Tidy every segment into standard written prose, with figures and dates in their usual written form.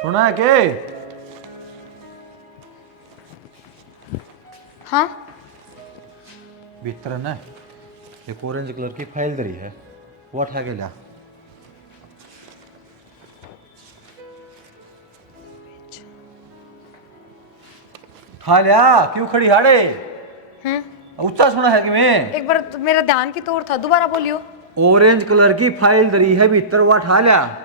सुना है के? हाँ भीतर ना एक ऑरेंज कलर की फाइल धरी है, वो उठा के ला। उठा लिया, क्यों खड़ी हाड़े? ऊंचा सुना है कि मैं? एक बार तो मेरा ध्यान की तोड़ था, दोबारा बोलियो। ऑरेंज कलर की फाइल धरी है भीतर, वो उठा लिया।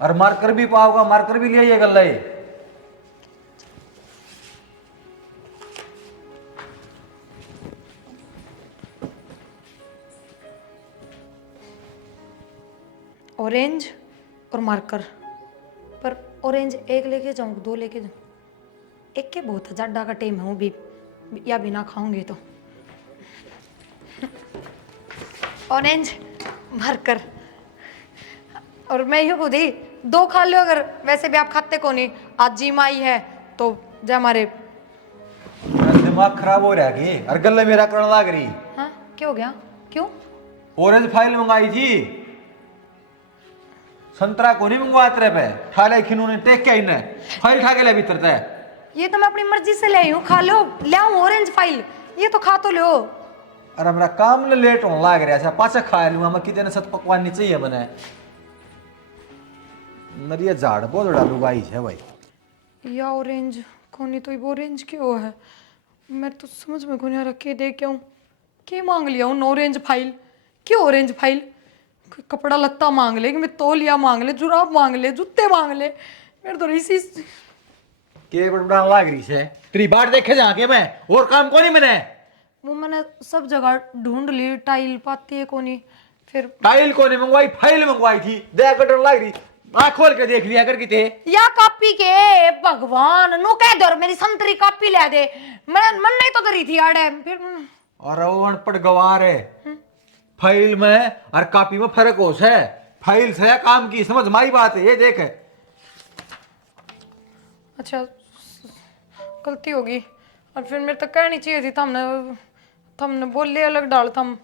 और मार्कर भी पाओगा, मार्कर भी लिया ये गल्ला है। ऑरेंज और मार्कर, पर ऑरेंज एक लेके जाऊँ दो लेके जाऊँ? एक के बहुत है, जड्डा का टाइम है वो भी, या बिना खाऊंगी तो। ऑरेंज मार्कर, और मैं यूँ खुद ही दो खा लो। अगर वैसे भी आप खाते को नहीं, आज जिम आई है तो जो हमारे। मेरा दिमाग खराब हो रहा है कि और गल्ले मेरा करण लाग रही। हाँ क्या हो गया? क्यों? ऑरेंज फाइल मंगाई थी, संतरा को नहीं मंगवा तेरे पे। ठाले खिनू ने टेक के इन्हें फाइल ठा के ले भीतर ते। ये तो मैं अपनी मर्जी से ले आई हूँ, खा लो। ले आऊँ ऑरेंज फाइल, ये तो खा तो लो। अरे मेरा काम ने लेट होने लाग रहा है, पाछा खा लूंगा मैं। कितने सत पकवान नहीं चाहिए बने मेरी ये झाड़ बहुत बड़ा लुगाई है भाई। या ऑरेंज कोनी तो ऑरेंज क्यों है? मैं तो समझ में कोनी आ रहा के दे क्यों के मांग लिया हूँ ऑरेंज फाइल। क्यों ऑरेंज फाइल? कोई कपड़ा लत्ता मांग ले कि मैं तौलिया मांग ले, जुराब मांग ले, जूते मांग ले। मेरे तो इसी के बड़ा लाग रही है तेरी बाट देखे जाके मैं, और काम को नहीं मैंने। वो मैंने सब जगह ढूंढ ली, टाइल पाती है कोनी। फिर टाइल को नहीं मंगवाई, फाइल मंगवाई थी। देख कटर लाग रही, आँख खोल के देख लिया कर किते। या कॉपी के भगवान नो कह दो मेरी संतरी कॉपी ले दे। मैं मन नहीं तो करी थी आड़े फिर। और वो अनपढ़ गवार है। फाइल में और कॉपी में फर्क हो है। फाइल से काम की समझ माई बात है ये देख। अच्छा गलती होगी, और फिर मेरे तक कहनी चाहिए थी। तुमने बोले अलग डाल थम।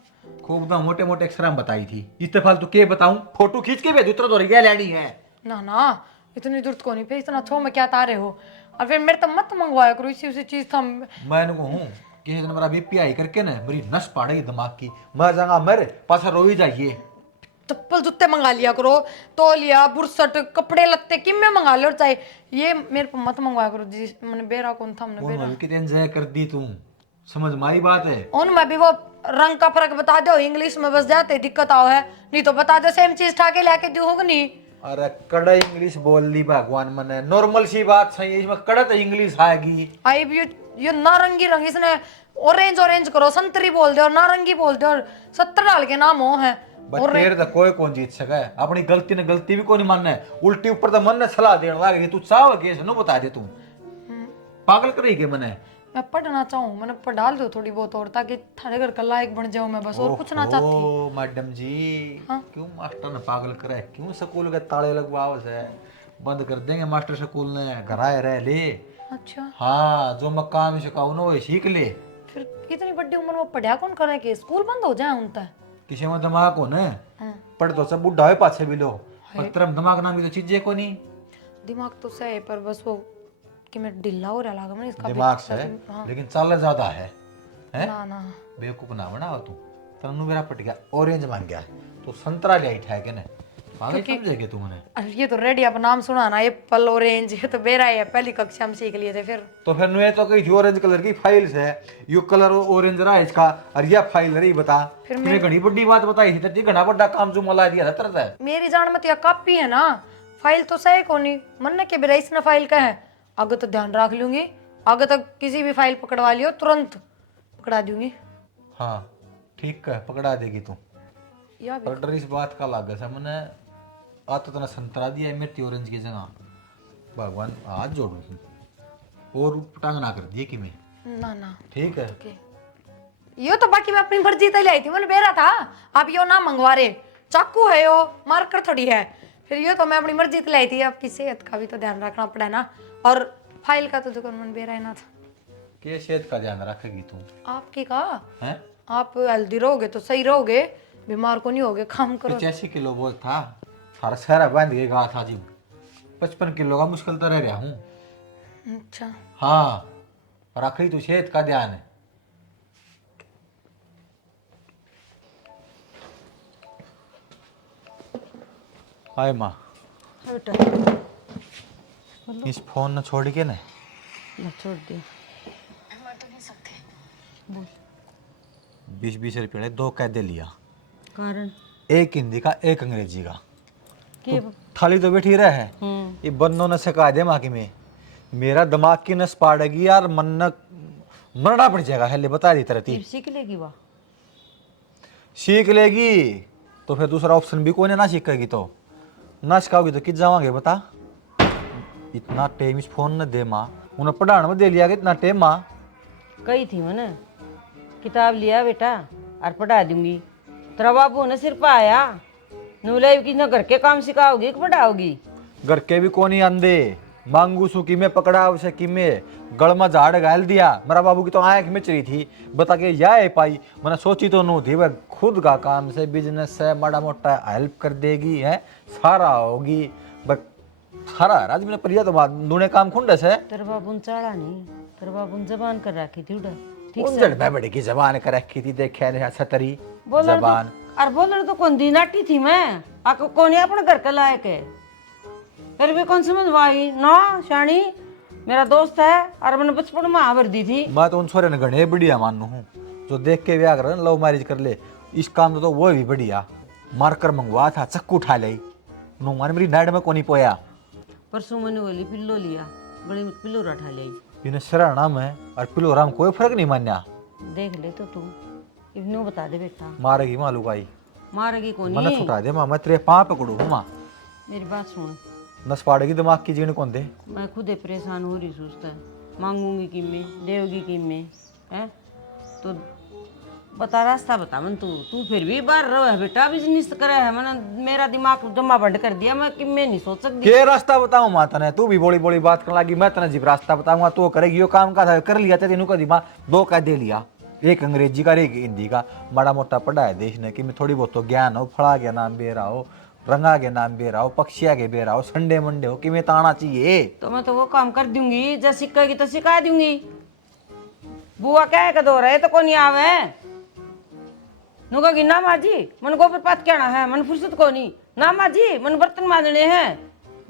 खूब ना मोटे मोटे अक्षर में बताई थी। इतने फालतू के बताऊं? फोटो खींच के भेज दूं तो रिया लेनी है। ना ना इतनी जरूरत को नहीं, फिर इतना छो में क्या तारे हो। और फिर मेरे तो मत मंगवाया करो इसी उसी चीज थम। मैं कहूँ कि दिन मेरा बीपी आई करके ना मेरी नस पाड़ेगी दिमाग की। मैं जाऊंगा मेरे पास रो ही जाइए। चप्पल जूते मंगा लिया करो, तौलिया बुरसट कपड़े लत्ते किम में मंगा लो चाहे। ये मेरे को मत मंगवाया करो जी। मैंने बेरा कौन था, हमने बेरा कितने एंजॉय कर दी तू, समझ माई बात है। उन में भी वो रंग का फर्क बता दो, इंग्लिश में बस जाते दिक्कत आओ है। नहीं तो बता दो सेम चीज ठाके लेके दो होगा नहीं। अरे कड़ा इंग्लिश बोल ली भगवान मने, नॉर्मल सी बात सही है, इसमें कड़ा तो इंग्लिश आएगी। आई भी ये नारंगी रंग, इसने ऑरेंज ऑरेंज करो, संतरी बोल दो और नारंगी बोल दो और 70 डाल के नाम हो है। और तेरे तो कोई कौन जीत सका है। अपनी गलती ने गलती भी कोई नहीं मानना है, उल्टी ऊपर तो मन ने सलाह देने लग रही। तू चाह के नो बता दे तू पागल करेगी के मने। मैं पढ़ना चाहूँ, मैंने पढ़ा दो थोड़ी बहुत और, ताकि थारे घर का लायक बन जाऊँ मैं, बस और कुछ ना चाहती। ओ मैडम जी, हाँ? क्यों मास्टर ने पागल करे? क्यों स्कूल के ताले लगवाओ से? बंद कर देंगे मास्टर स्कूल ने, घर आए रह ले। अच्छा हाँ, जो मैं काम सिखाऊं ना वो सीख ले। फिर इतनी बड़ी उम्र में पढ़ा कौन करे कि स्कूल बंद हो जाए उनता? किसी में दिमाग हो ना, हाँ। पढ़ तो सब बुढ़ा है पाछे भी लो, पर तरफ दिमाग नाम की तो चीजें को नहीं। दिमाग तो सही है, पर बस वो कि मैं ढिल्ला हो रहा लगा मैं इसका दिमाग से है, हाँ। लेकिन चाल ज्यादा है, हैं? ना ना बेवकूफ ना बना तू। तनु मेरा पट गया, ऑरेंज मांग गया तो संतरा ले आई है के ने पागल समझेगे तू मने। अरे ये तो रेडी अब नाम सुना ना, एप्पल ऑरेंज, ये तो बेरा है, पहली कक्षा में सीख लिए थे। फिर तो फिर नुए तो कही थी ऑरेंज कलर की फाइल है, यू कलर ऑरेंज रहा इसका, और यह फाइल रही बता। फिर मैं घड़ी बड़ी बात बताई थी तेरी, घना बड़ा काम जो मला दिया था तरह। मेरी जान में तो यह कॉपी है ना, फाइल तो सही कोनी। मन ने के बेरा इसने फाइल का है, आगे तो ध्यान रख लूंगी। आगे तक किसी भी फाइल पकड़वा लियो तुरंत पकड़ा दूंगी। हाँ ठीक है, पकड़ा देगी तू। या भी पर डर इस बात का लाग है मैंने, आ तो तना संतरा दिया है मिर्ची ऑरेंज की जगह। भगवान हाथ जोड़ू और टांग ना कर दिए कि मैं। ना ना ठीक है ओके। यो तो बाकी मैं अपनी मर्जी से लाई थी, मैंने बेरा था। आप यो ना मंगवा रहे, चाकू है यो, मार्कर थोड़ी है। फिर यो तो मैं अपनी मर्जी से लाई थी, आपकी सेहत का भी तो ध्यान रखना पड़ा ना। और फाइल का तो दुकान मन बेरा है ना था। के सेहत का ध्यान रखेगी तू? आपकी का हैं? आप हेल्दी रहोगे तो सही रहोगे, बीमार को नहीं होगे। काम करो। 85 किलो बोल था, सारा सहरा बांध के गा था जी। 55 किलो का मुश्किल तो रह रहा हूँ। अच्छा हाँ, रखी तो सेहत का ध्यान है। हाय माँ, हाँ बेटा, इस फोन न छोड़ के ना मैं छोड़ दिया। 20-20 रुपये 2 कैदे लिया, कारण एक हिंदी का एक अंग्रेजी का। के थाली तो बैठी रहे है, ये बंदों ने सिखा दे माँ की में मेरा दिमाग की नस पाड़ेगी यार, मन न मरना पड़ जाएगा। है ले बता दी तरह टिप सीख लेगी वाह। सीख लेगी तो फिर दूसरा ऑप्शन भी कोई ना सीखेगी, तो ना सिखाओगी तो किस जावांगे बता। इतना टाइम इस फोन न दे माँ, उन्हें पढ़ाने में दे लिया कि इतना टाइम माँ। कही थी मैंने किताब लिया बेटा और पढ़ा दूंगी। तेरा बाबू ने सिर पाया नूले की न घर के काम सिखाओगी कि पढ़ाओगी। घर के भी कोनी आंदे, मांगू सुकी में पकड़ा उसे कि में गल में झाड़ गाल दिया। मेरा बाबू की तो आंख में चली थी, बता के या है पाई। मैंने सोची तो नू थी, वह खुद का काम से बिजनेस से माड़ा मोटा हेल्प कर देगी है, सारा होगी बस सारा राज मैंने परिया तो दूने काम खुंड से। तेरा बाबू ने चाड़ा नहीं, तेरा बाबू ने जबान कर रखी थी उड़ा। ठीक उन से जड़ में बड़ी की जबान कर रखी थी, देखे ने छतरी बोलर जबान। तो और बोलर तो कौन दी नाटी थी मैं आको कौन अपने घर का लायक है। फिर भी कौन समझ वाई ना शानी मेरा दोस्त है और मैंने बचपन में आवर दी थी। मैं तो उन छोरे ने गणे बढ़िया मानू हूँ जो देख के ब्याह कर लव मैरिज कर ले। इस काम तो वो भी बढ़िया मारकर मंगवा था, चक्कू उठा ले नु माने मेरी नाड़ में कोनी पोया। परसों मैंने बोली पिल्लो लिया, बड़ी पिल्लो रठा ले। इन्हें शरणा में और पिलोरा में कोई फर्क नहीं मान्या। देख ले तो तू इन्हों बता दे बेटा। मारेगी माँ लुगाई, मारेगी कौन मैंने छुटा दे माँ, मैं तेरे पाँव पकड़ू हूँ माँ। मेरी बात सुन, नस पाड़ेगी दिमाग की जीण कौन दे। मैं खुद ही परेशान हो रही सोचता है मांगूंगी कि में देवगी कि में है तो बता रास्ता बता मन। तू फिर भी बाहर रहो है बेटा, बिजनेस करे है मैंने मेरा दिमाग जमा बंद कर दिया। मैं कि मैं नहीं सोच सकती के रास्ता बताऊं माँ तने, तू भी बोली बोली बात करने लगी। मैं तने जीप रास्ता बताऊंगा तो करेगी। यो काम का था कर लिया था तेनू का दिमाग 2 का दे लिया, एक अंग्रेजी का एक हिंदी का। माड़ा मोटा पढ़ा है देश ने कि मैं थोड़ी बहुत तो ज्ञान हो, फड़ा के नाम बेरा हो, रंगा के नाम बेरा हो, पक्षिया के बेरा हो, संडे मंडे हो कि मैं ताना चाहिए। तो मैं तो वो काम कर दूंगी जब सिखाएगी तो सिखा दूंगी। बुआ क्या है दो रहे तो कौन नहीं आवे नु कहोगी ना माँ जी मन गोबर पात क्या है, मन फुर्सत को नहीं ना माँ जी मन बर्तन मांजने हैं।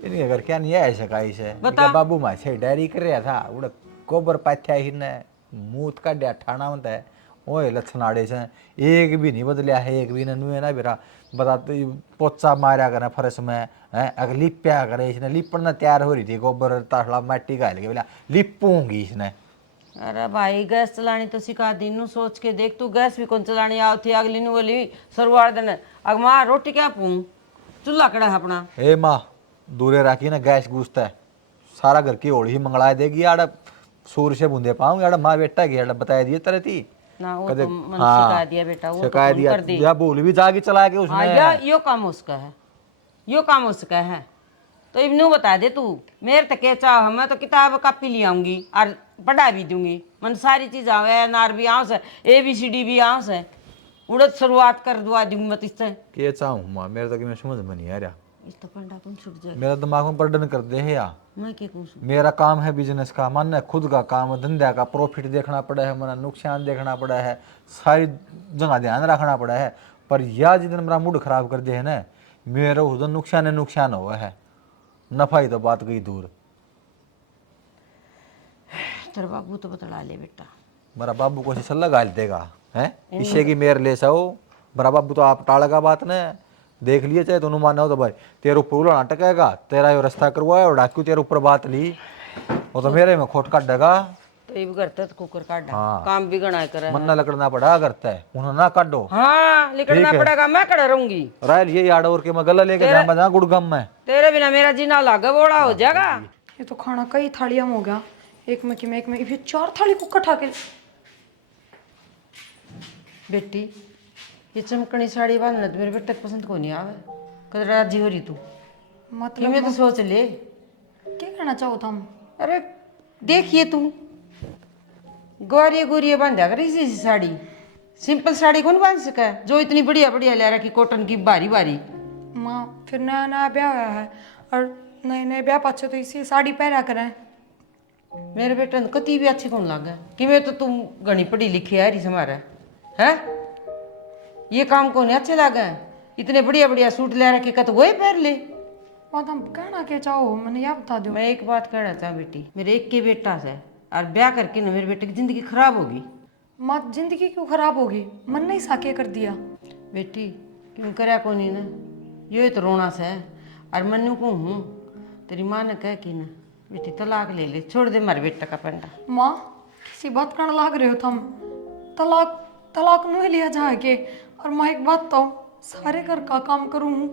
इन्हीं अगर क्या नहीं है सकाई से बता। बाबू माँ से डायरी कर रहा था उड़ा गोबर पाथ्या ही ने मूत का डा ठाना होता है वो लक्षण आड़े से एक भी नहीं बदलिया है, एक भी नु है ना बेरा बताते पोचा मारा करना फर्श में है। अगर लिप्या करे इसने लिपना तैयार हो रही थी, गोबर ताशला माटी का के बोला लिपूंगी इसने। अरे भाई गैस चलानी तो सिखा दी नु सोच के देख तू गैस भी कौन चलानी आओ थी अगली नु बोली सरवाड़ देने अग माँ रोटी क्या पूं चूल्हा कड़ा है अपना। ए माँ दूरे राखी ना गैस गूसता है सारा घर की होली ही मंगला देगी आड़ा सूर से बूंदे पाऊंगी आड़ा माँ बेटा की आड़ा बताया दिए तरह थी ना वो कदे तो मन सिखा दिया बेटा, वो तो सिखा कौन दिया कर दी। या भूल भी जागी चला के उसने। हाँ यो काम उसका है, यो काम उसका है। तो इब्नू बता दे तू मेरे तक के चाह मैं तो किताब कापी ले आऊंगी और पढ़ा भी दूंगी। मन सारी चीज आवे नार भी आऊँ से ABCD भी आऊँ से उड़द शुरुआत कर दुआ दूंगी मैं इससे। के चाहूँ माँ मेरे तक मैं समझ में नहीं आ रहा। इस तो पंडा कौन छुट जाए मेरा दिमाग में पलटन कर दे है या मैं क्या कहूँ। मेरा काम है बिजनेस का, मन है खुद का काम है धंधा का, प्रॉफिट देखना पड़ा है, मेरा नुकसान देखना पड़ा है, सारी जगह ध्यान रखना पड़ा है। पर यह जितने मेरा मूड खराब कर दे है ना मेरा उस दिन नुकसान है नुकसान हुआ है, नफा ही तो बात गई दूर। तेरा बाबू तो बतला ले बेटा। मेरा बाबू को सल्ला गाल देगा है इसे की मेरे ले सो। मेरा बाबू तो आप टाड़ेगा बात ने देख लिए चाहे दोनों माना हो तो भाई तेरे ऊपर उड़ा नाटकेगा, तेरा यो रास्ता करवाया और डाकू तेरे ऊपर बात ली वो तो मेरे में खोट काट देगा। तो ये भी करता तो कुकर काट हाँ। काम भी गणा करे मन्ना लकड़ना पड़ा करता है उन्हें ना काटो। हाँ लिखना ठीक है। पड़ेगा मैं खड़ा रहूंगी। रायल ये याड और के मैं गला लेके तेरा- जाऊंगा जहाँ गुड़गम में तेरे बिना मेरा जीना लागा बोड़ा हो जाएगा। ये तो खाना कई थालियां में हो गया, एक में कि मैं एक में ये 4 थाली को कटा के। बेटी ये चमकनी साड़ी बांधना तो मेरे बेटे को पसंद को नहीं आवे कद राजी हो रही तू मतलब मैं तो सोच ले। क्या कहना चाहो तुम। अरे देखिए तू गोरिये गोरिये बांधा कर इसी साड़ी, सिंपल साड़ी कौन बांध सका है जो इतनी बढ़िया बढ़िया ले रखी कॉटन की बारी बारी। माँ फिर नया नया ब्याह हुआ है और नहीं नहीं ब्याह पाछे तो इसी साड़ी पहना करें। मेरे बेटे ने कती भी अच्छी कौन लगे कि मैं तो तुम घनी पढ़ी लिखी है रही हमारा है। ये काम को नहीं अच्छे लगे। इतने बढ़िया बढ़िया सूट ले रखे का तो वही पहन ले। बात हम कहना क्या चाहो मैंने यह बता दो। मैं एक बात कहना चाहूँ बेटी, मेरे एक के बेटा से और ब्याह करके ना मेरे बेटे की जिंदगी खराब होगी। माँ जिंदगी क्यों खराब होगी, मन नहीं साके कर दिया। बेटी क्यों करया को नहीं ना, यो तो रोना से है। और मनु को हूँ तेरी माँ ने कह कि ना बेटी तलाक ले ले, छोड़ दे मारे बेटा का पंडा। माँ किसी बात करने लाग रहे हो तुम। तलाक तलाक नहीं लिया जाए के। और माँ एक बात तो सारे घर का काम करूँ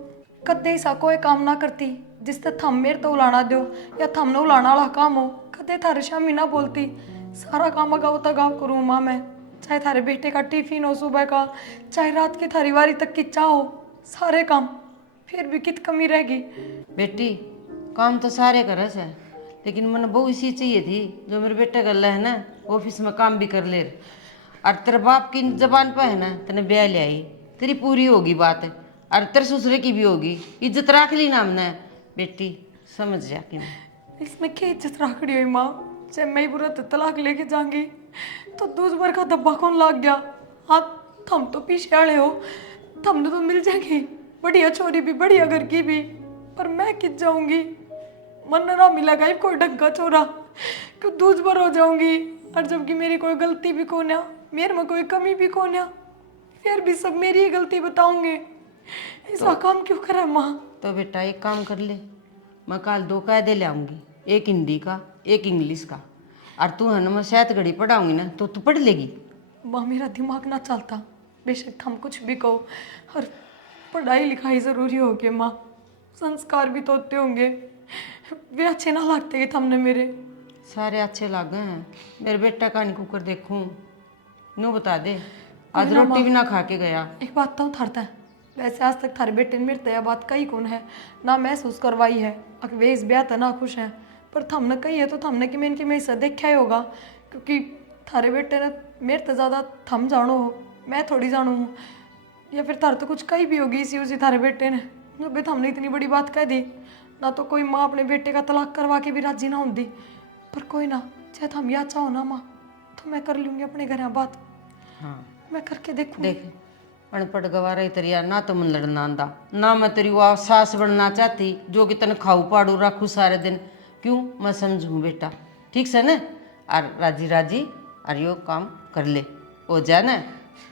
कदे ऐसा कोई काम ना करती जिससे थम मेरे तो उलाना दो या थम ने उलाना वाला काम हो कदे थारे शामी ना बोलती। सारा काम अगाव तगाव करूँ माँ मैं, चाहे थारे बेटे का टिफिन हो सुबह का, चाहे रात की थारी वारी तक की चाह हो, सारे काम। फिर भी कित कमी रहेगी। बेटी काम तो सारे करे से, लेकिन मैंने बहु इसी चाहिए थी जो मेरे बेटे कर है ना ऑफिस में काम भी कर ले। और तेरे बाप की जबान पर है ना तेने ब्याह ले आई, तेरी पूरी होगी बात है। और तेरे ससुरे की भी होगी, इज्जत रख ली ना हमने। बेटी समझ जा कि इसमें क्या इज्जत रखड़ी हुई माँ। जब मैं ही बुरा तलाक लेके जाऊंगी तो दूध भर का डब्बा कौन लाग गया। हाँ थम तो पीछे वाले हो, थमने तो मिल जाएगी बढ़िया छोरी भी बढ़िया घर की भी। पर मैं कित जाऊंगी, मन ना मिलेगा ही कोई ढंग छोरा क्यों दूध भर हो जाऊंगी। और जबकि मेरी कोई गलती भी कौन है, मेरे में कोई कमी भी कौन है, फिर भी सब मेरी ही गलती बताओगे। ऐसा काम क्यों करे माँ। तो बेटा एक काम कर ले, मैं कल 2 कायदे ले आऊँगी, एक हिंदी का एक इंग्लिश का। और तू है ना मैं शायद घड़ी पढ़ाऊँगी ना तो तू पढ़ लेगी। माँ मेरा दिमाग ना चलता, बेशक हम कुछ भी कहो और पढ़ाई लिखाई ज़रूरी होगी माँ, संस्कार भी तो होते होंगे। वे अच्छे ना लगते कि हमने मेरे सारे अच्छे लागे हैं। मेरे बेटा का नहीं कुकर देखूँ नू बता दे, आज रोटी भी ना खा के गया। एक बात तो थरता है, वैसे आज तक थारे बेटे ने मेरे तया बात कही कौन है ना महसूस करवाई है। अगर वे इस ब्याह ना खुश हैं पर थमने कही है तो थमने कि मैं इनकी मैं इसे देखा ही होगा, क्योंकि थारे बेटे ने मेरे तो ज़्यादा थम जानो हो, मैं थोड़ी जानू हूँ। या फिर थारे तो कुछ कही भी होगी इसी उसी थारे बेटे ने, जो भी हमने इतनी बड़ी बात कह दी ना। तो कोई माँ अपने बेटे का तलाक करवा के भी राजी ना होती। पर कोई ना, चाहे हम या चाहो ना माँ तो मैं कर लूँगी अपने घर बात। हाँ मैं करके देखूँ। देख अनपढ़ गवारा तरिया ना तो मन लड़ना आंदा ना मैं तेरी वो सास बनना चाहती जो कि तन खाऊ पाड़ू रखू सारे दिन। क्यों मैं समझूँ बेटा, ठीक से न। और राजी राजी और यो काम कर ले हो जाए ना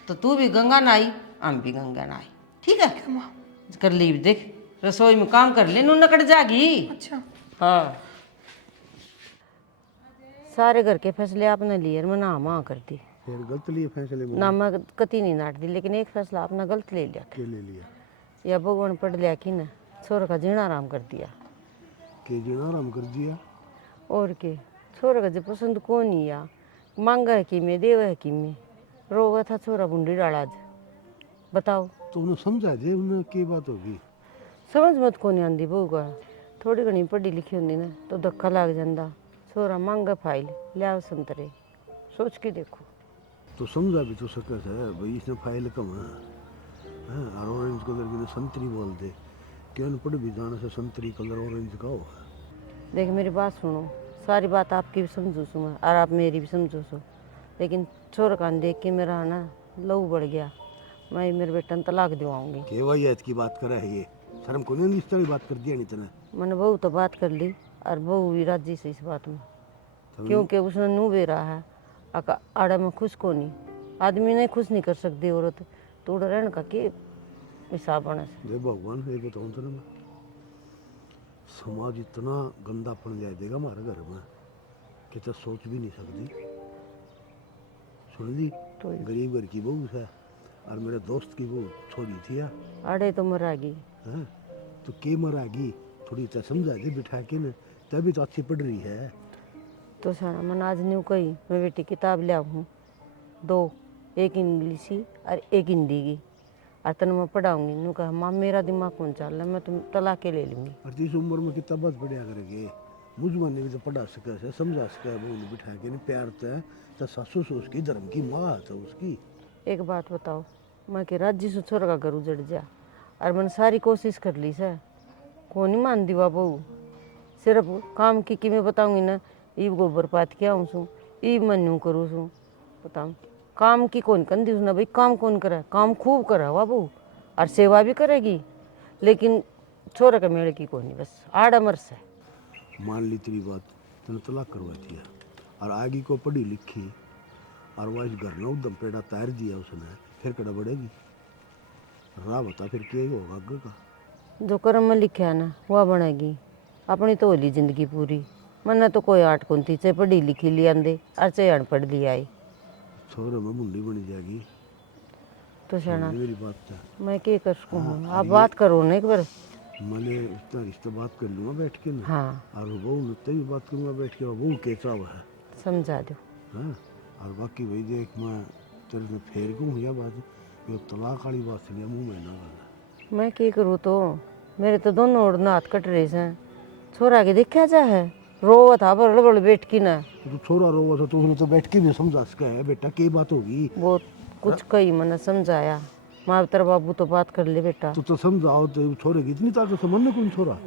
तो तू भी गंगा नहाई हम भी गंगा नहाई, ठीक है। कर ली देख रसोई में काम कर ले नू नकड़ जागी। अच्छा हाँ सारे घर के फैसले आपने लिए मैं ना माँ करती फिर गलत लिए फैसले में ना मैं कती नहीं नाटती, लेकिन एक फैसला आपने गलत ले लिया के ले लिया या भगवान पढ़ लिया कि ना छोर का जीना आराम कर दिया। के जीना आराम कर दिया। और के छोरा का जो पसंद कौन ही या मांगा है कि मैं देवा है कि मैं रोगा था छोरा बुंडी डाला आज बताओ। तो उन्हें समझा दे उन्हें के बात होगी। समझ मत कौन आंदी बहू का, थोड़ी घनी पढ़ी लिखी होंगी ना तो धक्का लग जाता। छोरा मांगा फाइल लिया संतरे, सोच के देखो। तो समझा भी तो सकस है भाई इसने फाइल कम है और ऑरेंज कलर की ने संतरी बोल दे कि अनपढ़ भी जाने से संतरी कलर ऑरेंज का हो। देख मेरी बात सुनो, सारी बात आपकी भी समझू सू मैं और आप मेरी भी समझो सो, लेकिन छोर कान देख के मेरा ना लहू बढ़ गया। मैं मेरे बेटा तलाक दिवाऊंगी। के वही की बात करे है ये, शर्म को नहीं इस तरह बात कर दिया नहीं तने। मैंने बहू तो बात कर ली और बहू भी राजी से इस बात में, क्योंकि उसने नू बे रहा है आड़ा में खुश को नहीं। आदमी नहीं खुश नहीं कर सकती औरत, तो उड़ा रहने का के हिसाब बने से। जय भगवान ये बताऊँ तो मैं समाज इतना गंदापन जाए देगा हमारे घर में कि तो सोच भी नहीं सकती। सुन ली तो गरीब घर की बहू है और मेरे दोस्त की वो छोड़ी थी यार। आड़े तो मरागी हाँ तो के मरागी थोड़ी तो समझा दे बिठा के न, तभी तो अच्छी पढ़ रही है। तो सारा मन आज न्यू कही मैं बेटी किताब लिया हूँ 2, एक इंग्लिशी और एक हिंदी की, और तन मैं पढ़ाऊंगी। नू कहा माँ मेरा दिमाग कौन चल रहा है, मैं तुम तलाक के ले लूँगी। और इस उम्र में कितना बात पढ़िया करेंगे, मुझ मन भी तो पढ़ा सके से समझा सके बहू ने बिठा के न, प्यार तो सासू से उसकी धर्म की माँ तो उसकी। एक बात बताओ, मैं कि राजी से छोर का घर उजड़ जा और मैंने सारी कोशिश कर ली सर, कौन ही मान दी बहू। सिर्फ काम की मैं बताऊंगी ना, ईब गोबर पात क्या हूँ सू, ईब मनु करूँ सू, बताऊँ काम की कौन कंदी ना भाई, काम कौन करे, काम खूब करे बाबू, और सेवा भी करेगी, लेकिन छोरा का मेड़ की कौन, बस आड़मर से। मान ली तेरी बात, तूने तलाक करवा दिया और आगे को पढ़ी लिखी और वह इस घर में उदम पेड़ा तैर दिया उसने, फिर कड़ा बढ़ेगी? हाँ बता फिर क्या होगा आगे का? जो कर्म में लिखा है ना वह बनेगी, अपनी तो होली जिंदगी पूरी। मन्ना तो कोई आठ कुंती से पढ़ी लिखी लिया दे और चाहे अनपढ़ लिया आई, छोरे में मुंडी बनी जाएगी। तो शना मेरी बात था, मैं क्या कर सकूँ, आप बात करो ना एक बार। मैंने इतना रिश्ता बात कर लूँगा बैठ के ना, हाँ और बहू ने भी बात करूँगा बैठ के, बहू कैसा हुआ है, समझा दो। हाँ। और बाकी भाई देख मैं तेरे से फेर कहूँ या बात, ये तलाक वाली बात सुनिया मुँह में ना गाना। मैं क्या करूँ, तो मेरे तो दोनों ओढ़ना हाथ कट रहे हैं, छोरा के देखा जा है रो था बड़ बैठ की ना, तो छोरा रोवा था तो उसने तो बैठ के भी समझा सका है बेटा क्या बात होगी, वो कुछ कही मैंने समझाया, माँ तेरा बाबू तो बात कर ले बेटा। तो समझाओ तो छोरे की इतनी ताकत समझ में कौन छोरा,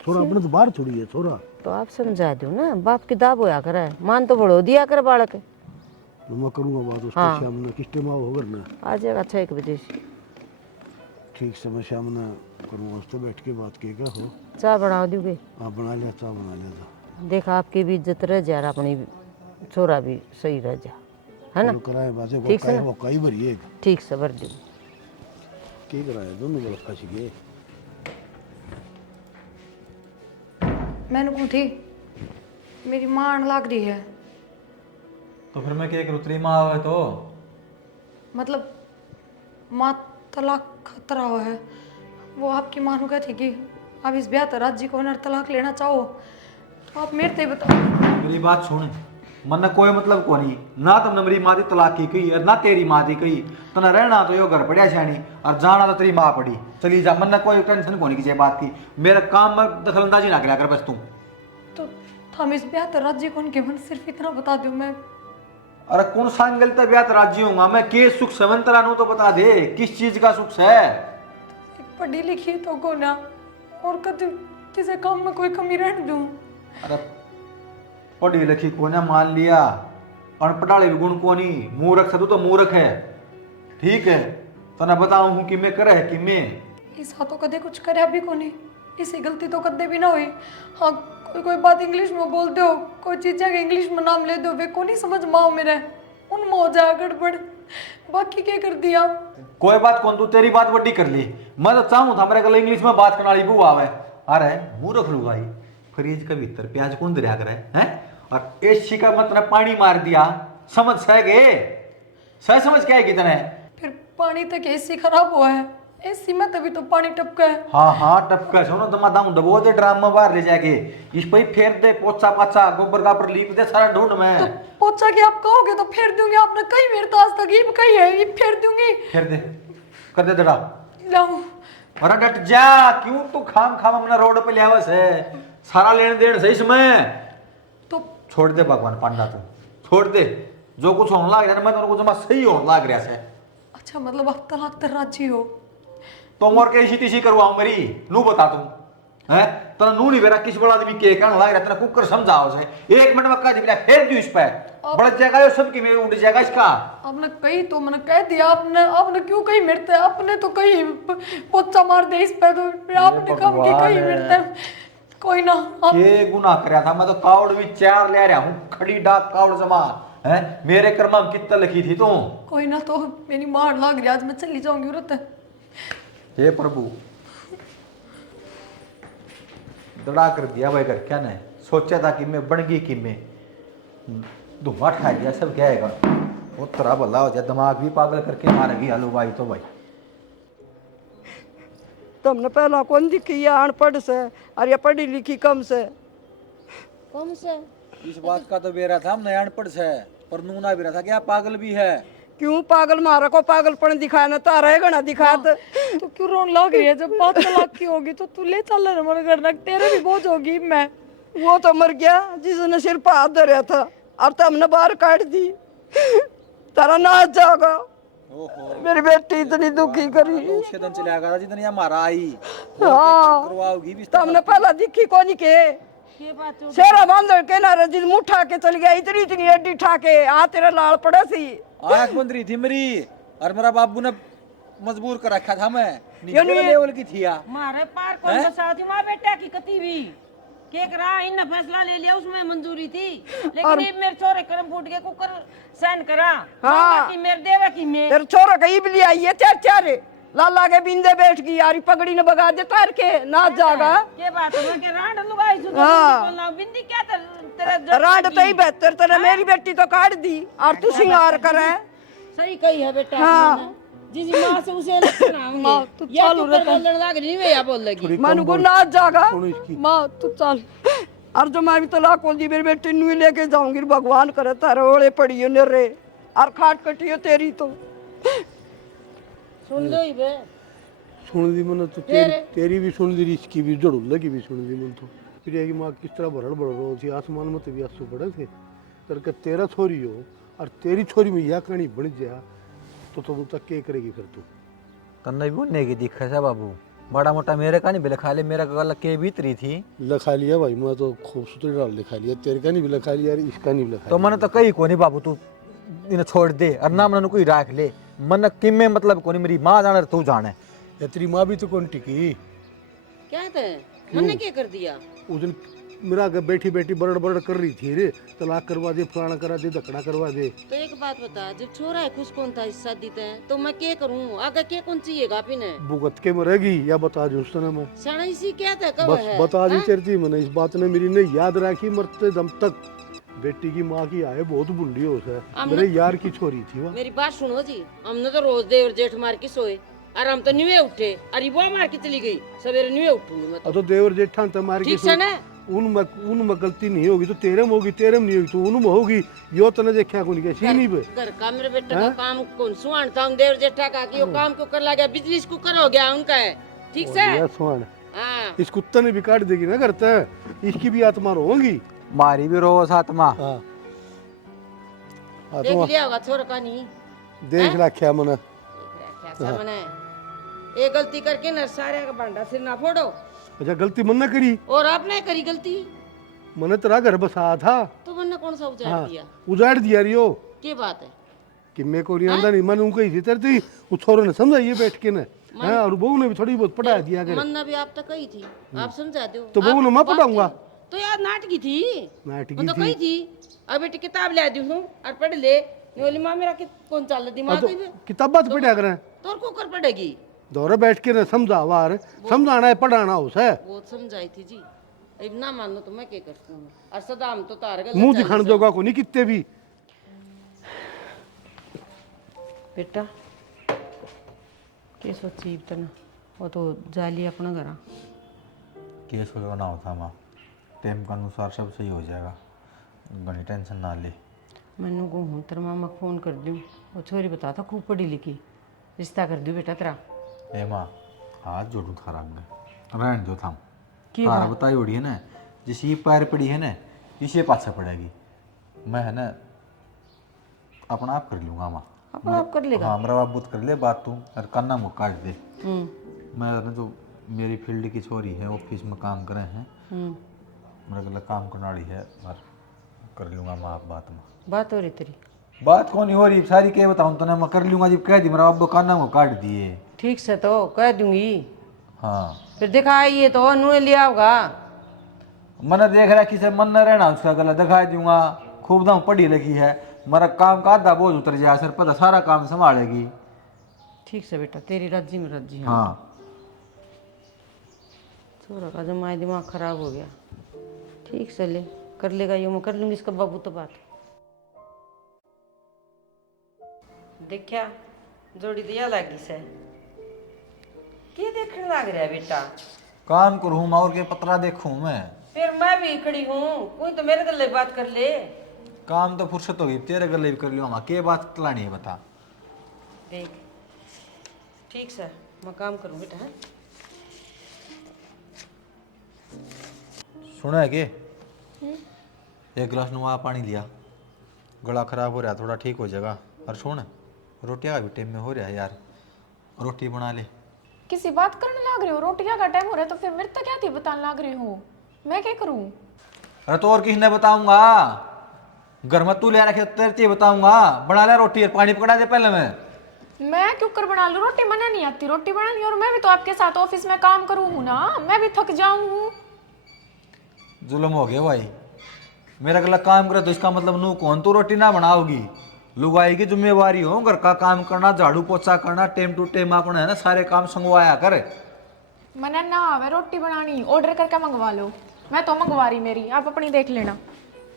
छोरा अपने तो बाहर थोड़ी है छोरा। तो आप समझा दो ना, बाप की दाब होया करे, मान तो बढ़ो दिया कर बालक। तो मैं करूँगा बात उसके हाँ। शाम में किस्टे में होगा ना, आ जाएगा 6 बजे से। ठीक से मैं शाम में करूँगा उससे बैठ के बात के क्या हो। चाय बना दोगे? आप बना लिया, चाह बना लिया था। देखा आपकी भी इज्जत रह जा, अपनी छोरा भी सही रह जा, है ना? कराए बाजे ठीक से ना? वो कई भरी है ठीक से भर दो। की कराए दोनों बड़ा फंस गए। मैंने कौन थी, मेरी मां आने लग रही है। तो फिर मैं क्या करूँ, तेरी माँ आवे तो? मतलब माँ तलाक खतरा हुआ है, वो आपकी माँ को कहती कि आप इस ब्याह तराज जी को ना तलाक लेना चाहो, तो आप मेरे ते बताओ। मेरी बात सुन, मन कोई मतलब को नहीं ना, तुमने मेरी माँ की तलाक की कही और ना तेरी माँ की कही, तो ना रहना तो यो घर पड़िया छानी और जाना तो तेरी माँ पड़ी, चली जा, मन कोई टेंशन को नहीं किसी बात की, मेरे काम में दखलंदाजी ना करा कर बस तू। तो हम इस ब्याह तराज जी को उनके मन सिर्फ इतना बता दो, मैं अरे कौन सा गलत ब्याह राजी हूँ मैं, के सुख समंतरा नु तो बता दे, किस चीज का सुख है? पढ़ी लिखी तो को ना, और कभी किसी काम में कोई कमी रहने दूं। अरे पढ़ी लिखी को ना मान लिया, अनपढ़ाले भी गुण को नहीं, मूर्ख से तो मूर्ख है, ठीक है, तो ना बताऊं हूँ कि मैं करे है कि मैं ऐसा तो कदे कुछ करे भी को नहीं, इसी गलती तो कदे भी ना हुई। हाँ कोई बात इंग्लिश में बोल दो, कोई चीज के इंग्लिश में नाम ले दो, वे को नहीं समझ माओ मेरे, उनमें हो जाए गड़बड़, बाकी क्या कर दिया। कोई बात कौन, तू तेरी बात बड़ी कर ली, मैं तो चाहूँ था मेरे कल इंग्लिश में बात करने वाली बू आवे। अरे मूर्ख लुगाई, फ्रिज के भीतर प्याज कौन दरिया करे हैं, और एसी का मतलब पानी मार दिया, समझ सके सह समझ क्या है कितने? फिर पानी तक एसी खराब हुआ है, एसी में तभी तो पानी टपका है। हाँ टपका सुनो तो मैं डबो दे ड्राम में बाहर ले जाके, इस पे फेर दे, पोछा पाछा गोबर का पर लीप दे सारा ढूंढ में। तो पोछा के आप कहोगे तो फेर दूंगी, आपने कई मेरे तो आज तक ये कही है, ये फेर दूंगी। फेर दे, कर दे दड़ा। लाओ। अरे डट जा, क्यों तू खाम खाम अपना रोड पे ले आवस है, सारा लेन देन सही समय तो छोड़ दे भगवान पांडा, तू छोड़ दे, जो कुछ होने लग रहा है मैं तेरे जमा सही होने लग रहा है। अच्छा मतलब आप तलाक तर राजी हो? तो मोर के इसी तीसी करवाऊं मेरी नू बता तू है, तना नू नहीं बेरा किस बड़ा आदमी के कहने लग रहा, तेरा कुकर समझाओ से 1 मिनट में कह दिया फेर दू इस पे बड़ा जाएगा, यो सब की में उड़ जाएगा इसका। आपने कही तो मैंने कह दिया, आपने क्यों कही मेरते, आपने तो कही पोछा मार दे इस पे, तो फिर आपने कम की कही मेरते। कोई ना के गुनाह करया था, मैं तो कावड़ भी 4 ले रहा हूँ, खड़ी डाक कावड़ जमा है, मेरे कर्मा में कितना लिखी थी तू। कोई ना, तो मेरी मार लग रही, आज मैं चली जाऊंगी उरत। हे प्रभु दड़ा कर दिया भाई घर, क्या नहीं सोचा था कि मैं बन गई कि मैं धुआं ठा दिया, सब क्या है वो तरह भला हो जाए, दिमाग भी पागल करके मारेगी आलू भाई तो भाई। तुमने पहला कौन दिखी है अनपढ़ से, और ये पढ़ी लिखी कम से? कम से इस बात का तो बेरा था, हम अनपढ़ से पर नूना भी रहा था, क्या पागल भी है। क्यों पागल मारा को पागलपन दिखाया ना, तारा है गणा दिखात। तो क्यों रोन लग रही है, जब बात तलाक की होगी तो तू ले चल हमारे घर ना, तेरे भी बोझ होगी। मैं वो तो मर गया जिसने सिर पर हाथ धरा था, और तुमने बाहर काट दी, तारा नाच जाओगा। मेरी बेटी इतनी दुखी करी। उसे दिन चला गया जितनी हमारा आई हाँ करवाओगी भी तो हमने पहला दिखी कौन के ये बात तो शेरा बांधड़ के ना रजिल मुंह उठा के चली गया, इतनी इतनी एडी उठा के आ तेरा लाल पड़ा सी। आंख बंद रही थी मेरी और मेरा बाबू ने मजबूर कर रखा था। मैं यानी नीचे लेवल की थी या मारे पार कौन बसा थी माँ बेटा की कती भी के करा इन फैसला ले लिया उसमें मंजूरी थी, लेकिन ये मेरे छोरे कर्म फूट के कुकर सहन करा। हाँ। की मेरे देवा की मैं तेरे छोरा कहीं भी ले आई है चार चार लाला के बिंदे बैठ गई यारी पगड़ी ने बगा दे तार के नाच जागा। के बात है के रांड लुगाई सुन हाँ। बोलना बिंदी क्या तेरा राड तो ही बेहतर तेरे मेरी बेटी तो काट दी और तू सिंगार करे। सही कही है बेटा हाँ। जिस माँ से उसे लगाऊंगे माँ, तू या चालू तू रहता। बोलने लग रही है या बोल लगी मन को नाच जागा। सुनो इसकी। माँ तू चल और जो मैं भी तलाक हो दी मेरी बेटी नु लेके जाऊंगी भगवान करे तारे ओले पड़ी हो रे और खाट कटी हो तेरी तो। सुन लो ही बे सुन दी मन तो तेरी भी सुन दी, इसकी भी जड़ुल्ला की भी सुन दी मन तो। प्रिया की माँ किस तरह भरड़ भर रही थी, आसमान में तो भी आंसू पड़े थे करके तेरा छोरी हो और तेरी छोरी में यह कहानी बन जा तो तुम तक क्या करेगी फिर तू। तन्ने भी उन्ने की दिक्कत है बाबू, बड़ा मोटा मेरे का नहीं बिल खा ले, मेरा गल के भीतरी थी लिखा लिया भाई, मैं तो खूबसूरत डाल लिखा लिया, तेरे का नहीं भी लिखा लिया इसका नहीं भी लिखा तो मैंने तो कही को नहीं बाबू तू इन्हें छोड़ दे और ना मैंने कोई राख ले मन किमे मतलब को नहीं, मेरी माँ जाने तू जाने। या तेरी माँ भी तो कौन टिकी। क्या है मैंने क्या कर दिया उस दिन मेरा आगे बैठी बैठी बरड़ बरड़ कर रही थी रे, तलाक करवा दे फलाना करा दे धकड़ा करवा दे। तो एक बात बता, जब छोरा है खुश कौन था इस शादी ते तो मैं क्या करूं, आगे क्या कौन चाहिएगा पिने भुगत के मरेगी या बता दे उस समय मैं सड़ा इसी क्या था कब बस है बता दी चलती मैंने इस बात ने मेरी ने याद रखी मरते दम तक। बेटी की माँ की आए बहुत बुल्ली हो से, मेरे यार की छोरी थी वह। मेरी बात सुनो जी, हमने तो रोज देवर जेठ मार के सोए और हम तो न्यूए उठे अरे वो मार के चली गई, सवेरे न्यूए उठूंगी मैं तो देवर जेठा तो मार के ठीक से ना उनमें गलती नहीं होगी तो तेरे में होगी, तेरे में नहीं होगी तो उनमें होगी। यो तने देखा कौन क्या सीनी पे घर का मेरे बेटा का काम कौन सुहान था देवर जेठा का कि वो काम क्यों कर लगा, बिजली कुकर हो गया उनका है ठीक से। या सुहान हाँ इस कुत्ते ने भी काट देगी ना करता है, इसकी भी आत्मा रोगी। मारी भी रोज आत्मा। हाँ देख लिया होगा छोरा का नहीं देख रखा मैंने। कैसा मने ये गलती करके न सारे का भांडा सिर ना फोड़ो। अच्छा गलती मन न करी और आपने करी गलती मैंने तेरा घर बसा था तो मैंने कौन सा उजाड़ दिया, उजाड़ दिया रियो क्या बात है कि मैं को नहीं आंदा नहीं मन उनको ही तेरे थी वो छोरों ने समझाइए बैठ के ना हाँ, और बहू ने भी थोड़ी बहुत पढ़ा दिया करे। मन भी आप तक कही थी आप समझा दो तो बहू ने मैं पढ़ाऊंगा तो यार नाटकी थी नाटकी मैं तो कही थी अब बेटी किताब ले दी हूँ और पढ़ ले बोली माँ मेरा कौन चल दिमाग तो किताबा तो पढ़ा करें तो को कर पड़ेगी दौरे बैठ के ना समझावा समझाना है पढ़ाना उसे वो समझाई थी जी, अब ना मानो तो मैं क्या करती हूँ और सदा हम तो तार मुंह दिखाने दोगा को नहीं कितने भी। बेटा क्या सोची इतना वो तो जाली अपना घर केस हो ना होता माँ, टाइम के अनुसार सब सही हो जाएगा, घनी टेंशन ना ले। मैनू को हूँ तेरे मामा को फोन कर दूँ, वो छोरी बता था खूब पढ़ी लिखी, रिश्ता कर दूँ बेटा तेरा। ए माँ हाथ जोड़ू थारा में रहने दो थाम की थारा बताई उड़ी है ना, जिस ये पैर पड़ी है ना इसे पाछा पड़ेगी, मैं है ना अपना आप कर लूँगा माँ। अपना आप कर लेगा हाँ मेरा बाबू कर ले बात तू और कन्ना मुँह काट दे। मैं ना जो मेरी फील्ड की छोरी है ऑफिस में काम करे हैं, मेरा गला काम करनाड़ी है और कर लूँगा माँ आप बात में। बात हो रही तेरी बात कौन हो रही सारी क्या बताऊँ तो ना मैं कर लूँगा जब कह दी मेरा बाबू कन्ना मुँह काट दिए। ठीक से तो कह दूंगी हाँ फिर दिखाइए तो नुए लिया होगा मैंने देख रहा कि मन न रहना उसका गला दिखा दूंगा, खूब दाम पढ़ी लिखी है, मेरा काम का आधा बोझ उतर जाए सर पता सारा काम संभालेगी। ठीक से बेटा तेरी रज्जी में रज्जी है। हाँ छोरा का जमाई दिमाग खराब हो गया, ठीक से ले कर लेगा यूँ मैं कर लूँगी इसका बाबू तो बात। देखा जोड़ी दिया लागी से क्या देखने लग रहा है बेटा, काम करूँ और के पतरा देखूँ मैं, फिर मैं भी खड़ी हूँ कोई तो मेरे गले बात कर ले। काम तो फुर्सत होगी तेरे गले भी कर लियो माँ के बात तलानी है बता। देख ठीक से मैं काम करूँ बेटा है। सुना है के एक गिलास नुआ पानी लिया, गला खराब हो रहा है थोड़ा ठीक हो जाएगा। और सुन रोटियां का भी टाइम में हो रहा है यार, रोटी बना ले। किसी बात करने लग रहे हो? रोटियां का टाइम हो रहा है तो फिर मेरे तो क्या थी बताने लग रहे हो? मैं क्या करूं? अरे तो और किसने बताऊंगा, घर में तू ले रखे तेरे से बताऊंगा। बना ले रोटी और पानी पकड़ा दे पहले मैं क्यों कर बना लूं? रोटी बनानी नहीं आती रोटी बनानी, और मैं भी तो आपके साथ ऑफिस में काम करूं हूं ना, मैं भी थक जाऊं हूं। जुल्म हो गया भाई, मेरा गला काम करे तो इसका मतलब नू कौन तू रोटी ना बनाओगी। लुगाई की जिम्मेवारी हो घर का काम करना, झाड़ू पोछा करना, टाइम टू टाइम अपना है ना सारे काम संगवाया कर। मैंने ना आवे रोटी बनानी, ऑर्डर करके मंगवा लो। मैं तो मंगवा रही, मेरी आप अपनी देख लेना।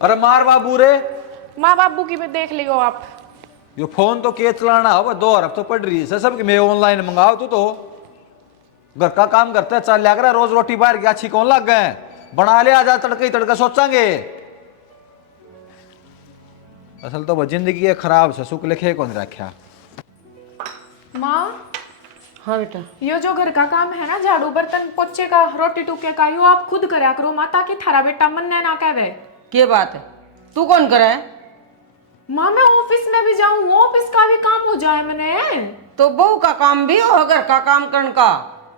अरे मार बाबू रे, माँ बाबू की भी देख लियो आप। ये फोन तो के चलाना हो 2 अरब तो पड़ रही है सब कि मैं ऑनलाइन मंगाओ। तू तो घर का काम करते चल लिया कर, रोज रोटी बाहर की अच्छी कौन लग गए। बना ले आजा, तड़के ही तड़के सोचांगे। असल तो जिंदगी है खराब से, सुख लिखे कौन रखा। माँ, हाँ बेटा। ये जो घर का काम है ना, झाड़ू बर्तन पोछे का, रोटी टूके का, यो आप खुद करया करो माँ, ताकि थारा बेटा मन ना कहे। क्या बात है, तू कौन करे? माँ मैं ऑफिस में भी जाऊँ, ऑफिस का भी काम हो जाए मैंने। तो बहू का काम भी हो, घर का काम करने का।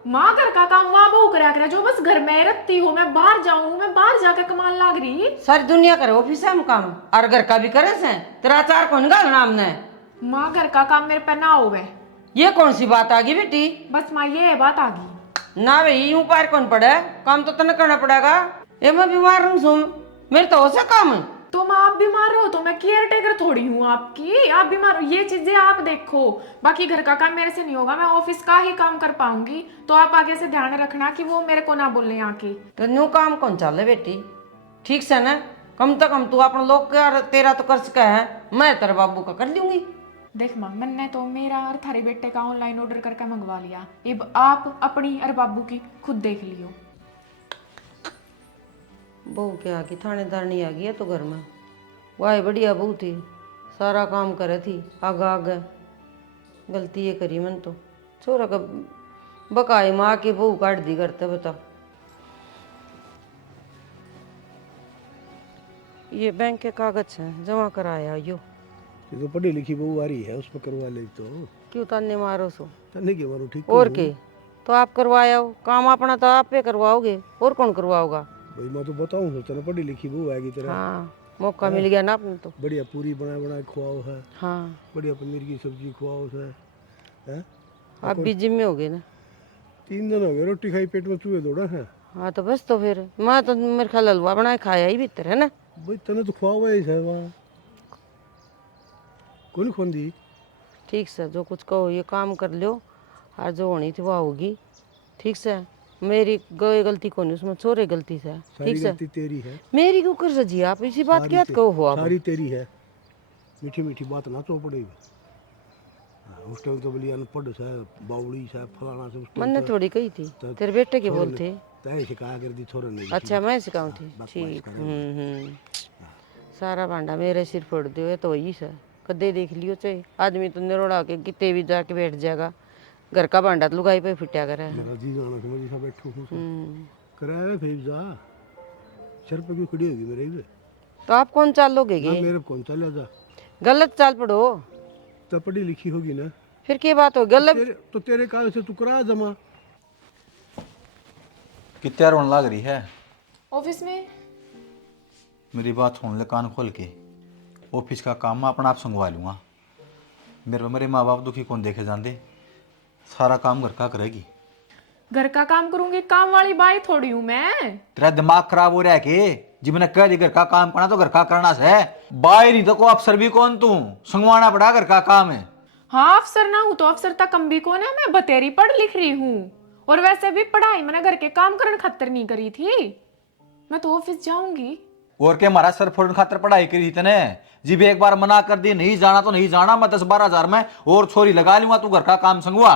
माँ घर का काम माँ बहू करा करे, जो बस घर में रहती हो, मैं बाहर जाऊँ, मैं बाहर जाकर कमाने लाग रही। सारी दुनिया करे ऑफिस है काम, और घर का भी करे से। तेरा चार कौन गा नाम ने? माँ घर का काम मेरे पे ना होवे। ये कौन सी बात आ गई बेटी? बस माँ ये बात आ गई। ना भाई यूं पार कौन पड़े, काम तो तने करना पड़ेगा। ये मैं बीमार हूँ सुन, मेरे तो हो से काम है। तो माँ आप बीमार हो तो मैं केयर टेकर थोड़ी हूँ आपकी, आप बीमार हो ये चीजें आप देखो। बाकी घर का काम मेरे से नहीं होगा, मैं ऑफिस का ही काम कर पाऊंगी, तो आप आगे से ध्यान रखना कि वो मेरे को ना बोले आके। तो न्यू काम कौन चले बेटी, ठीक से ना। कम तो कम तू अपने लोग का तेरा तो कर सका है, मैं तेरे बाबू का कर लूंगी। देख माँ, मैंने तो मेरा और थारे बेटे का ऑनलाइन ऑर्डर करके मंगवा लिया, अब आप अपनी और बाबू की खुद देख लियो। बहू क्या आ गई, थानेदार नहीं आ गई है तो घर में। वाह बढ़िया बहू थी, सारा काम करे थी, आगे आगे। गलती ये करी मन तो, छोरा का बकाई माँ की बहू काट दी करते बता। ये बैंक के कागज हैं, जमा कराया यो। ये तो पढ़ी लिखी बहू आ रही है, उस पर करवा ले तो। क्यों ताने मारो सो? तन्ने के मारो ठीक और के तो आप करवाया हो काम, अपना तो आप पे करवाओगे, और कौन करवाओगा? भाई मैं तो बताऊँ तो तेरा पढ़ी लिखी बहू आएगी तेरा। हाँ मौका मिल गया ना आपने तो। बढ़िया पूरी बना खुआओ है, हाँ बढ़िया पनीर की सब्जी खुआओ है, हैं? आप भी जिम में हो गए ना। 3 दिन हो गए रोटी खाई, पेट में चूहे दौड़ा है। हाँ तो बस, तो फिर मैं तो मेरे ख्याल हलवा बनाए खाया ही भीतर है ना। भाई तने तो खुआ हुआ ही है वहाँ, कौन खोंदी। ठीक से जो कुछ कहो ये काम कर लो, और जो होनी थी वो होगी। ठीक से मेरी कोई गलती को नहीं उसमें, छोरे गलती से। सारी ठीक से गलती तेरी है। मेरी क्यों कर सजी आप इसी बात की याद कहो हो आप। सारी तेरी है, मीठी मीठी बात ना तो पड़ेगी। उस टाइम तो बोली अनपढ़ से, बावड़ी से, फलाना से। उस टाइम मैंने थोड़ी कही थी, तेरे बेटे के बोल थे। तय सिखाया कर दी छोरे ने। अच्छा मैं सिखाऊं थी, ठीक। सारा भांडा मेरे सिर फोड़ दो तो वही से कदे देख लियो, चाहे आदमी तो निरोड़ा के कितने भी जाके बैठ जाएगा, घर का भांडा तो लुगाई पे फिटिया करे। मेरा जी जाना समझ सा बैठो हूं कराया फेब जा, सर पे क्यों खड़ी होगी मेरे भी। तो आप कौन चाल लोगे ना मेरे कौन चला जा, गलत चाल पड़ो तो पढ़ी लिखी होगी ना, फिर क्या बात हो गलत। तो तेरे काल से तू करा जमा। कितने रोन लग रही है ऑफिस में मेरी बात सुन ले कान खोल के। ऑफिस का काम मैं अपना आप संगवा लूँगा, मेरे माँ बाप दुखी कौन देखे जाते, सारा काम घर का करेगी। घर का काम करूंगी, काम वाली बाई थोड़ी हूँ मैं। तेरा दिमाग खराब हो रहा है कि जी मैंने कह दी घर का काम करना तो घर का करना से, बाई नहीं तो को अफसर भी कौन तू, संगवाना पड़ा घर का काम है। हाँ अफसर ना हूँ तो अफसर तक कम भी कौन है, मैं बतेरी पढ़ लिख रही हूँ, और वैसे भी पढ़ाई मैंने घर के काम करने खातिर नहीं करी थी, मैं तो ऑफिस जाऊंगी। और के हमारा सर फोड़ने खातर पढ़ाई करी थी तने, जी भी एक बार मना कर दी नहीं जाना तो नहीं जाना, मैं 10-12 हजार में और छोरी लगा लूंगा, तू घर का काम संगवा।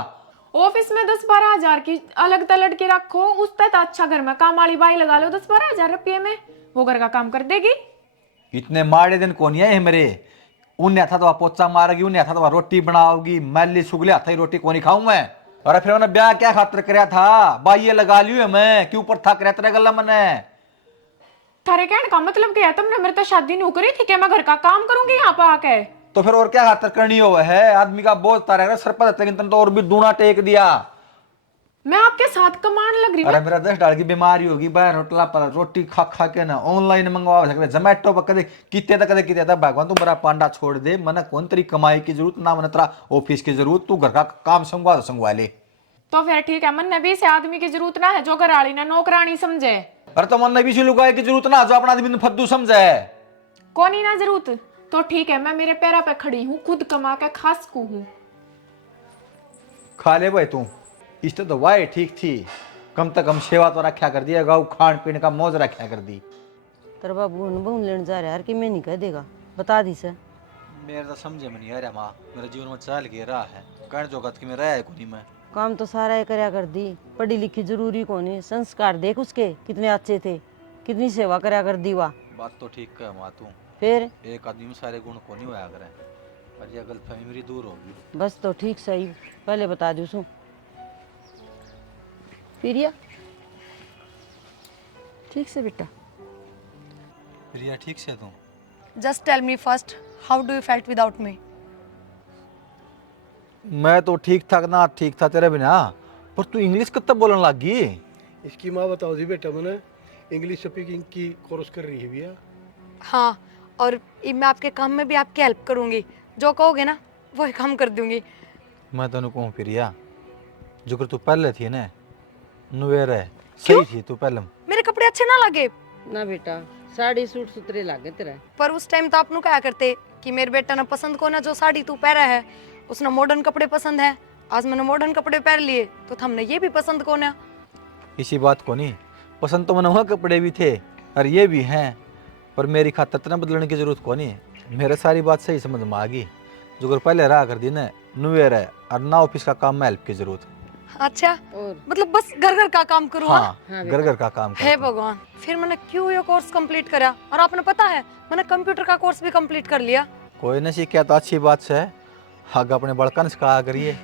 ऑफिस में 10-12 हजार की अलग तलड़ के रखो, उस तक अच्छा घर में काम वाली बाई लगा लो 10-12 हजार रुपये में, वो घर का काम कर देगी। इतने माड़े दिन कौन है मेरे, उन्हें था तो पोचा मारेगी, उन्हें था तो रोटी बनाओगी, मैली सुगले हाथ ही रोटी कौन खाऊं मैं। और फिर मैंने ब्याह क्या खातर कराया था, बाई ये लगा लियो है मैं, क्यों ऊपर था कराया तेरे गला मैंने। थारे कहने का मतलब क्या है, तुमने मेरे तो शादी नहीं करी थी कि मैं घर का काम करूंगी यहाँ पे आके। तो फिर और क्या खातर करनी हो है? आदमी का बोझ तारेगा सर पर, लेकिन तुम तो और भी दूना टेक दिया। मैं आपके साथ कमांड लग रही अरे हूँ। मेरा 10 डाल की बीमारी होगी, बाहर होटला पर रोटी खा खा के ना ऑनलाइन मंगवा सकते, जोमेटो पर कदे किते तक कदे किते तक। भगवान तू बड़ा पांडा छोड़ दे, मना कौन तेरी कमाई की जरूरत ना, मना तेरा ऑफिस की जरूरत, तू घर का काम संगवा तो संगवा ले। तो फिर ठीक है, मन नबी से आदमी की जरूरत ना है जो घराली ने नौकरानी समझे। अरे तो मन भी से लुगाई की जरूरत ना, जो अपना आदमी फद्दू समझे। कौन ही ना जरूरत। तो ठीक है, मैं मेरे पैरों पे खड़ी हूँ, खुद कमा के खास को हूँ। खा ले भाई तू, इस तो वाई ठीक थी, कम से कम सेवा तो रखा कर दिया, गाँव खान पीने का मौज रखा कर दी। तेरा बाबू अनुभव लेने जा रहा है यार कि मैं नहीं कह देगा, बता दी से। मेरे तो समझे में नहीं आ रहा माँ, मेरे जीवन में चल के रहा है कण जो गत की में रहा है कोनी में। काम तो सारा ही करया कर दी, पढ़ी लिखी जरूरी कोनी, संस्कार देख उसके कितने अच्छे थे, कितनी सेवा करया कर दी वाह। बात तो ठीक है माँ तू, फिर एक आदमी में सारे गुण को नहीं होया करे, पर यह गलतफहमी मेरी दूर होगी। बस तो ठीक सही, पहले बता दू सू। प्रिया ठीक से बेटा। प्रिया ठीक से तू? Just tell me first, how do you felt without me? मैं तो ठीक ठाक ना ठीक था तेरे बिना, पर तू इंग्लिश कब बोलने लग गई? इसकी माँ बताओ जी बेटा, मैंने इंग्लिश स्पीकिंग की कोर्स कर रही है भैया। हाँ, और मैं आपके काम में भी आपकी हेल्प करूंगी, जो कहोगे ना वही काम कर दूंगी। मैं तेन कहूँ प्रिया, जो कर तू पहले थी ना नुवेर है, सही थी तू पहले। मेरे कपड़े अच्छे ना लगे? ना बेटा, साड़ी सूट सुतरे लागे तेरा। पर उस टाइम तो आप नु क्या करते कि मेरे बेटा ने पसंद को ना जो साड़ी तू पहरा है, उसने मॉडर्न कपड़े पसंद है। आज मैंने मॉडर्न कपड़े पहन लिए तो हमने ये भी पसंद को ना। इसी बात को नहीं, पसंद तो मैंने हुआ कपड़े भी थे और ये भी हैं, पर मेरी खातर इतना बदलने की जरूरत को नहीं। मेरे सारी बात सही समझ में आ गई, जो कर पहले रहा कर दी ना नुवेर है और ना ऑफिस का काम में हेल्प की जरूरत। अच्छा, और मतलब बस घर घर का काम करूँ? हाँ, हाँ घर घर का काम हे कर। भगवान, फिर मैंने क्यों ये कोर्स कंप्लीट करा? और आपने पता है मैंने कंप्यूटर का कोर्स भी कंप्लीट कर लिया। कोई नहीं सीखा तो अच्छी बात से है, आगे अपने बड़कन सिखाया करिए।